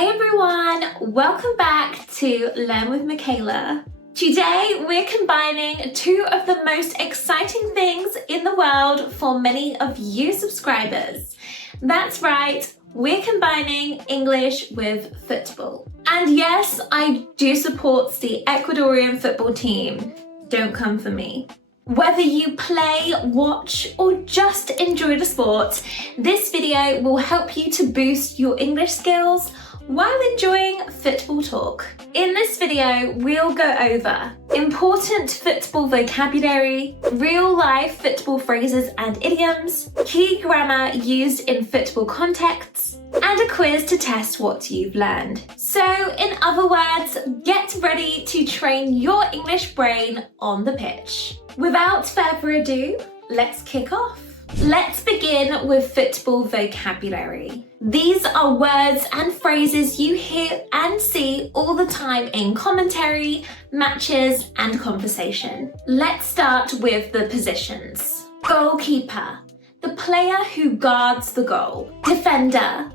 Hey everyone, welcome back to Learn with Michaela. Today we're combining two of the most exciting things in the world for many of you subscribers. That's right, we're combining English with football. And yes, I do support the Ecuadorian football team. Don't come for me. Whether you play, watch, or just enjoy the sport, this video will help you to boost your English skills while enjoying football talk. In this video, we'll go over important football vocabulary, real-life football phrases and idioms, key grammar used in football contexts, and a quiz to test what you've learned. So, in other words, get ready to train your English brain on the pitch. Without further ado, let's kick off. Let's begin with football vocabulary. These are words and phrases you hear and see all the time in commentary, matches, and conversation. Let's start with the positions. Goalkeeper, the player who guards the goal. Defender,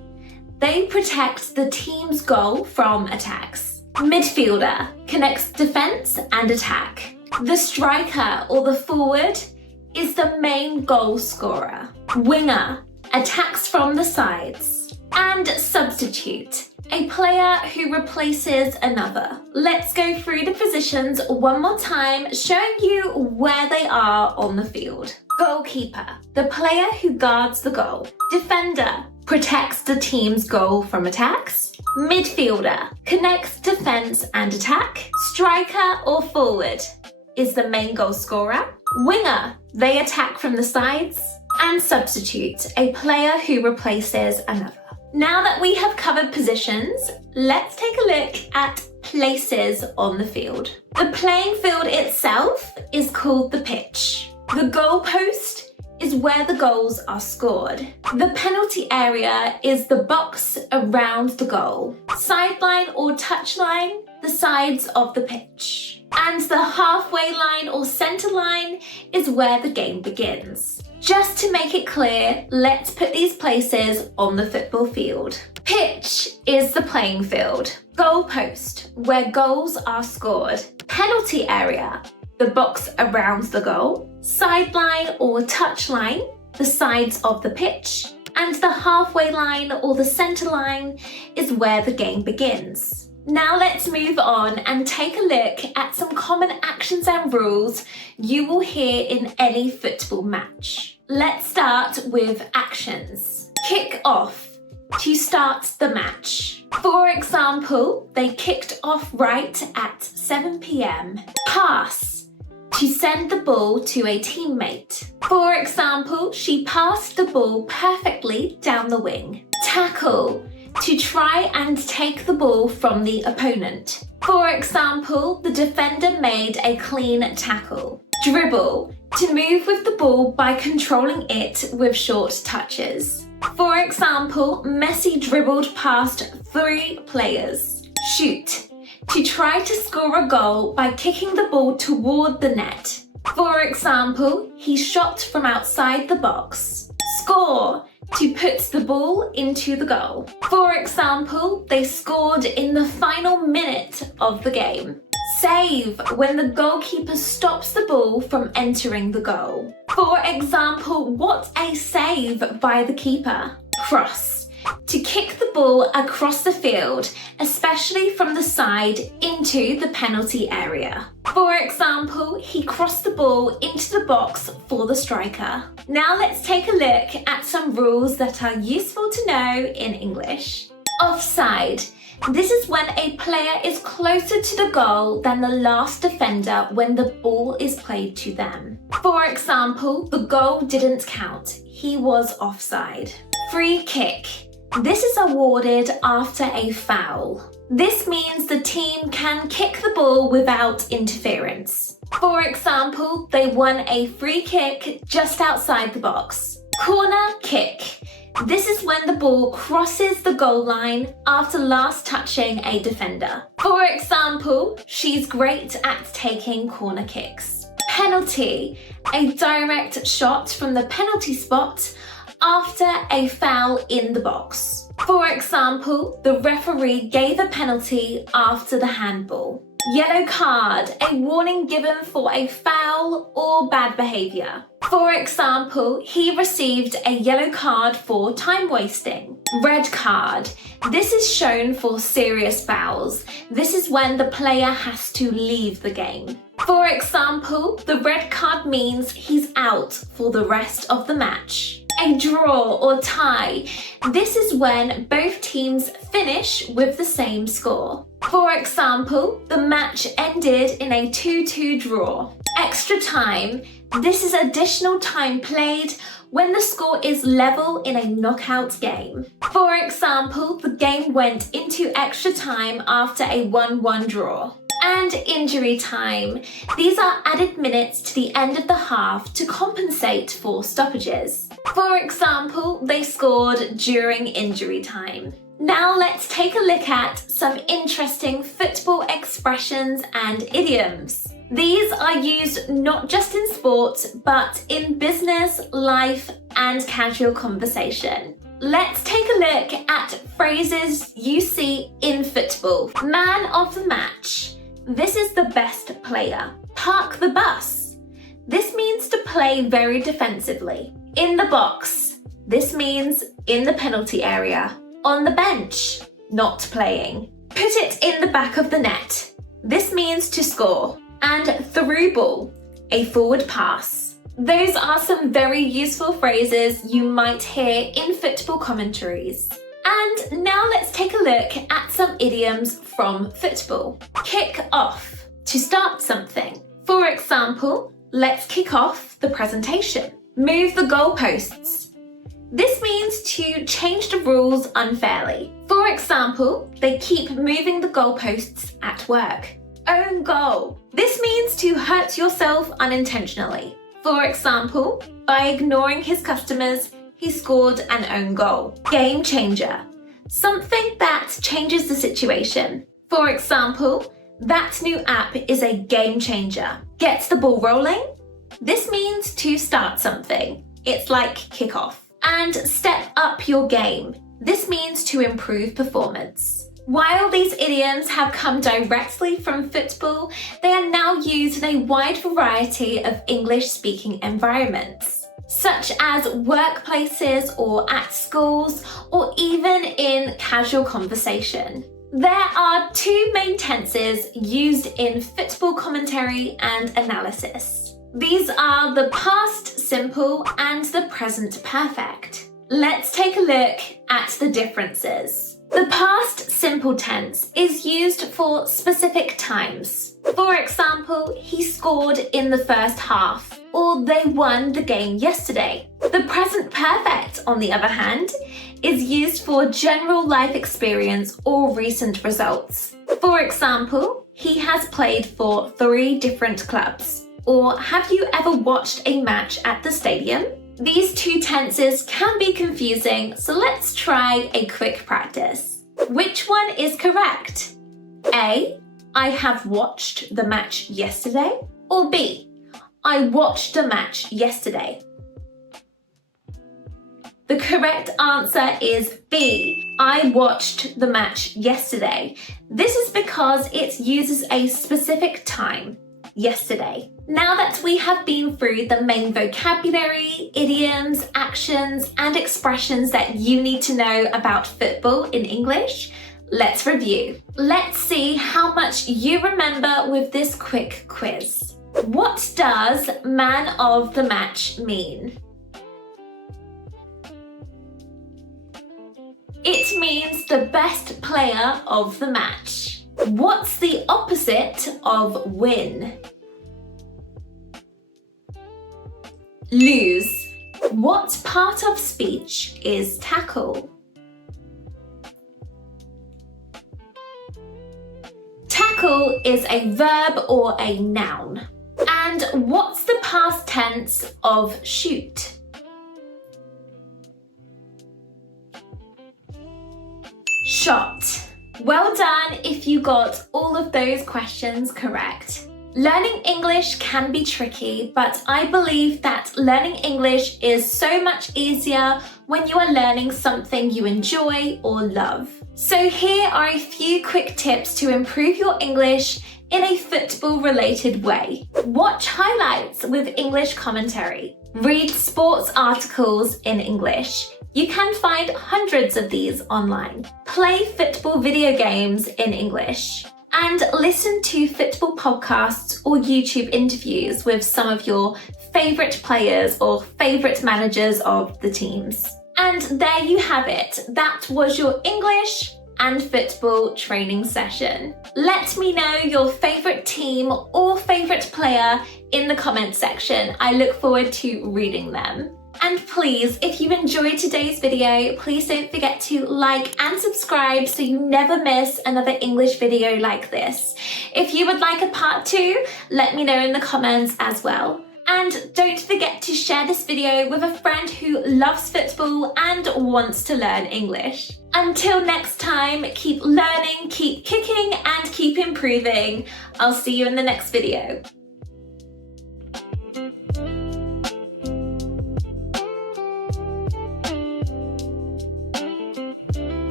they protect the team's goal from attacks. Midfielder, connects defense and attack. The striker or the forward is the main goal scorer. Winger, attacks from the sides. And substitute, a player who replaces another. Let's go through the positions one more time, showing you where they are on the field. Goalkeeper, the player who guards the goal. Defender, protects the team's goal from attacks. Midfielder, connects defense and attack. Striker or forward is the main goal scorer. Winger, they attack from the sides. And substitute, a player who replaces another. Now that we have covered positions, let's take a look at places on the field. The playing field itself is called the pitch. The goalpost is where the goals are scored. The penalty area is the box around the goal. Sideline or touchline, the sides of the pitch. And the halfway line or centre line is where the game begins. Just to make it clear, let's put these places on the football field. Pitch is the playing field. Goalpost, where goals are scored. Penalty area, the box around the goal. Sideline or touchline, the sides of the pitch. And the halfway line or the centre line is where the game begins. Now let's move on and take a look at some common actions and rules you will hear in any football match. Let's start with actions. Kick off, to start the match. For example, they kicked off right at 7 p.m. Pass, to send the ball to a teammate. For example, she passed the ball perfectly down the wing. Tackle, to try and take the ball from the opponent. For example, the defender made a clean tackle. Dribble, to move with the ball by controlling it with short touches. For example, Messi dribbled past 3 players. Shoot, to try to score a goal by kicking the ball toward the net. For example, he shot from outside the box. Score, to put the ball into the goal. For example, they scored in the final minute of the game. Save, when the goalkeeper stops the ball from entering the goal. For example, what a save by the keeper. Cross, to kick the ball across the field, especially from the side into the penalty area. For example, he crossed the ball into the box for the striker. Now let's take a look at some rules that are useful to know in English. Offside. This is when a player is closer to the goal than the last defender when the ball is played to them. For example, the goal didn't count. He was offside. Free kick. This is awarded after a foul. This means the team can kick the ball without interference. For example, they won a free kick just outside the box. Corner kick. This is when the ball crosses the goal line after last touching a defender. For example, she's great at taking corner kicks. Penalty. A direct shot from the penalty spot after a foul in the box. For example, the referee gave a penalty after the handball. Yellow card, a warning given for a foul or bad behaviour. For example, he received a yellow card for time wasting. Red card, this is shown for serious fouls. This is when the player has to leave the game. For example, the red card means he's out for the rest of the match. A draw or tie, this is when both teams finish with the same score. For example, the match ended in a 2-2 draw. Extra time, this is additional time played when the score is level in a knockout game. For example, the game went into extra time after a 1-1 draw. And injury time. These are added minutes to the end of the half to compensate for stoppages. For example, they scored during injury time. Now let's take a look at some interesting football expressions and idioms. These are used not just in sport, but in business, life, and casual conversation. Let's take a look at phrases you see in football. Man of the match. This is the best player. Park the bus. This means to play very defensively. In the box. This means in the penalty area. On the bench. Not playing. Put it in the back of the net. This means to score. And through ball. A forward pass. Those are some very useful phrases you might hear in football commentaries. And now let's take a look at some idioms from football. Kick off, to start something. For example, let's kick off the presentation. Move the goalposts. This means to change the rules unfairly. For example, they keep moving the goalposts at work. Own goal. This means to hurt yourself unintentionally. For example, by ignoring his customers, he scored an own goal. Game changer. Something that changes the situation. For example, that new app is a game changer. Gets the ball rolling. This means to start something. It's like kick off. And step up your game. This means to improve performance. While these idioms have come directly from football, they are now used in a wide variety of English-speaking environments, such as workplaces or at schools, or even in casual conversation. There are two main tenses used in football commentary and analysis. These are the past simple and the present perfect. Let's take a look at the differences. The past simple tense is used for specific times. For example, he scored in the first half, or they won the game yesterday. The present perfect, on the other hand, is used for general life experience or recent results. For example, he has played for 3 different clubs. Or have you ever watched a match at the stadium? These two tenses can be confusing, so let's try a quick practice. Which one is correct? A, I have watched the match yesterday. Or B, I watched the match yesterday. The correct answer is B, I watched the match yesterday. This is because it uses a specific time. Yesterday. Now that we have been through the main vocabulary, idioms, actions, and expressions that you need to know about football in English, let's review. Let's see how much you remember with this quick quiz. What does man of the match mean? It means the best player of the match. What's the opposite of win? Lose. What part of speech is tackle? Tackle is a verb or a noun. And what's the past tense of shoot? Shot. Well done if you got all of those questions correct. Learning English can be tricky, but I believe that learning English is so much easier when you are learning something you enjoy or love. So here are a few quick tips to improve your English in a football-related way. Watch highlights with English commentary. Read sports articles in English. You can find hundreds of these online. Play football video games in English. And listen to football podcasts or YouTube interviews with some of your favourite players or favourite managers of the teams. And there you have it. That was your English and football training session. Let me know your favourite team or favourite player in the comments section. I look forward to reading them. And please, if you enjoyed today's video, please don't forget to like and subscribe so you never miss another English video like this. If you would like a part 2, let me know in the comments as well. And don't forget to share this video with a friend who loves football and wants to learn English. Until next time, keep learning, keep kicking, and keep improving. I'll see you in the next video.